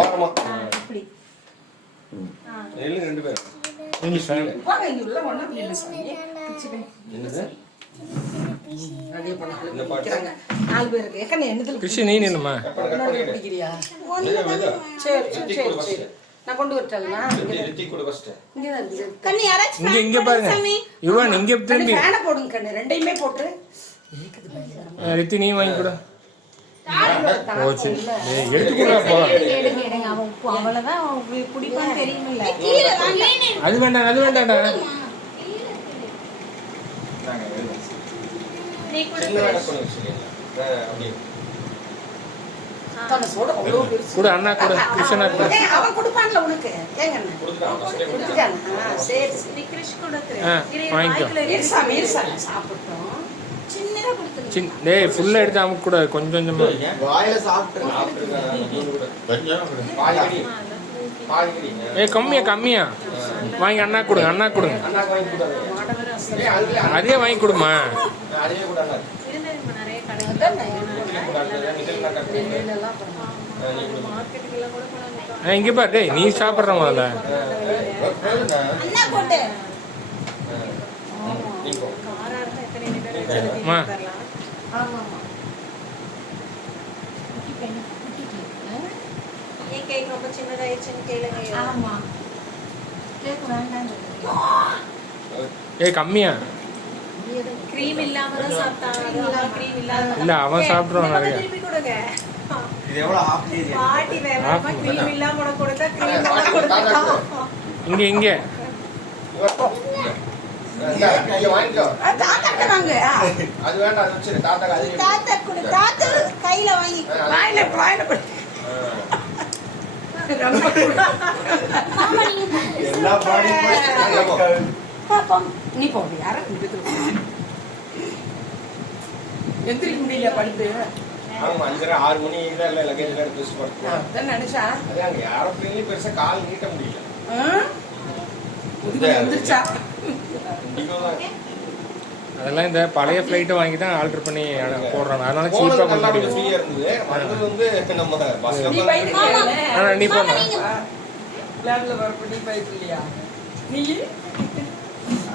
ஓரமா இப்படி எல்லாம் ரெண்டு பேரும் நீங்க சார் வாங்க இங்க உள்ள ஒண்ணா இல்ல சாமி கிச்சுங்க என்னது ரெடி பண்ண இந்த பாட்டு நாலு பேருக்கு ஏக்கனே என்னதுல கிருஷி நீ நின்னுமா பிடிக்கிறியா சரி சரி சரி நான் கொண்டு வரட்டேன்னா ரித்திக் கூட ஃபர்ஸ்ட் இங்க தான் இருக்கு கண்ணி யாராச்சும் இங்க இங்க பாருங்க யுவன் இங்க திரும்பி ஃபேனை போடுங்க கண்ணு ரெண்டையுமே போட்டு ரித்தி நீ வாங்கி கூட போச்சு எடுத்து கூட போ எடுங்க எடுங்க அவன் அவ்வளவுதான் குடிப்பான்னு தெரியுமில்ல அது வேண்டாம் அது வேண்டாம்டா நீ கூட சின்ன வேலை பண்ண வச்சிருக்கீங்க அப்படியே தன சோட அவ்வளோ பெருசு கூட அண்ணா கூட கிருஷ்ணா கூட ஏய் அவன் கொடுப்பான்ல உனக்கு ஏங்க அண்ணா கொடுத்துட்டான் ஃபர்ஸ்டே கொடுத்துட்டானா சரி நீ கிருஷ் கொடுத்துரு வாங்கிக்கோ சாமி சாப்பிட்டோம் சின்னதா கொடுத்துரு சின்ன டேய் ஃபுல்லா எடுத்து அமுக்க கூட கொஞ்சம் கொஞ்சமா வாயில சாப்பிட்டு பாலிகடி ஏய் கம்மியா கம்மியா வாங்கி அண்ணா கொடுங்க அண்ணா கொடுங்க அண்ணாக்கு வாங்கி கொடுத்தாங்க அதே வாங்கி கொடுமா அதே கூட அண்ணா இருந்தது நிறைய கடை மார்க்கெட்டுக்கெல்லாம் கூட போனாங்க இங்க பாரு டேய் நீ சாப்பிடுற முதல்ல அண்ணா போட்டு நீங்க காரா இருந்தா எத்தனை பேர் அம்மா. தரலாம் ஆமா ஏன் கேக் ரொம்ப சின்னதாயிடுச்சுன்னு கேளுங்க ஆமா கேக் வேண்டாம் ஏய் கம்மியா கிரீம் இல்லாம தான் சாப்பிட்டாங்க கிரீம் இல்லாம இல்ல அவன் சாப்பிடுவான் நிறைய திருப்பி கொடுங்க இது எவ்வளவு ஹாஃப் கேஜி பாட்டி வேணாமா கிரீம் இல்லாம உனக்கு கொடுத்தா கிரீம் கொடுத்தா இங்க இங்க இங்க வாங்கிக்கோ தாத்தா வாங்க அது வேண்டாம் அது வச்சிரு தாத்தாக்கு அது தாத்தா கொடு தாத்தா கையில வாங்கி வாயில மாமா நீங்க எல்லா பாடி பாப்போம் நீ போடு யார எந்திரிக்க முடியல படுத்து ஆமா 5:30 6 மணி இல்ல லக்கேஜ் எல்லாம் எடுத்து வச்சு படுத்து அதான் நினைச்சா அது அங்க ஏரோப்ளேன்லயும் பெருசா கால் நீட்ட முடியல முதுகு எந்திரிச்சா கண்டிப்பா அதெல்லாம் இந்த பழைய ஃப்ளைட்டை வாங்கி தான் ஆல்டர் பண்ணி போடுறாங்க அதனால சீப்பா போனது பண்ண நல்லா முடியும் ஃப்ரீயா இருந்தது வந்தது வந்து நம்ம பஸ்ல நீ பைக்கு ஆனா நீ போன பிளான்ல வரப்ப நீ பைக் இல்லையா நீ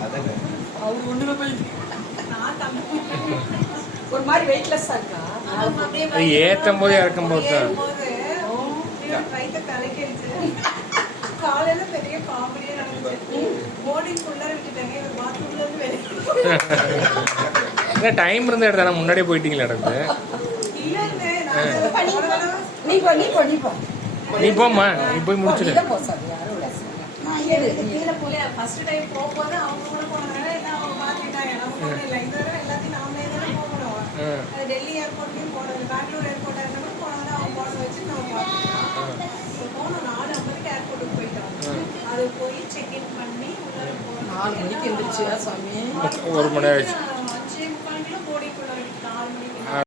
அதாங்க அவர் ஒண்ணுல பைக் நான் தம்பி ஒரு மாதிரி வெயிட்லெஸ்ஸா இருக்கா அது ஏத்தும் போது இறக்கும் போது தான் வயிற்ற கலக்கிடுச்சு காலையில பெரிய காமெடியா நடந்துச்சு போர்டிங்குள்ள விட்டுட்டாங்க இவர் பாத்ரூம்ல இருந்து வெளியே டைம் இருந்த இடத்துல முன்னாடியே போயிட்டீங்களா இடத்து நீ போ நீ போம்மா நீ போய் முடிச்சிடு போ சார் யாரும் இல்ல கீழே போல ஃபர்ஸ்ட் டைம் போகும்போது அவங்க கூட போனதுனால என்ன அவங்க மாத்திட்டாங்க நம்ம போன இல்லை இந்த தடவை எல்லாத்தையும் நாமளே தானே போகணும் அது டெல்லி ஏர்போர்ட்லயும் போனது பெங்களூர் ஏர்போர்ட் இருந்தாலும் போனது அவங்க போன வச்சு நம்ம பார்த்துக்கலாம் இப்போ போனோம் 4:50 ஏர்போர்ட்டுக்கு போயிட்டோம் அது போய் செக்இன் பண்ணி உள்ள போனோம் 4 மணிக்கு எந்திரிச்சியா சாமி 1 மணி நேரம் ஆச்சு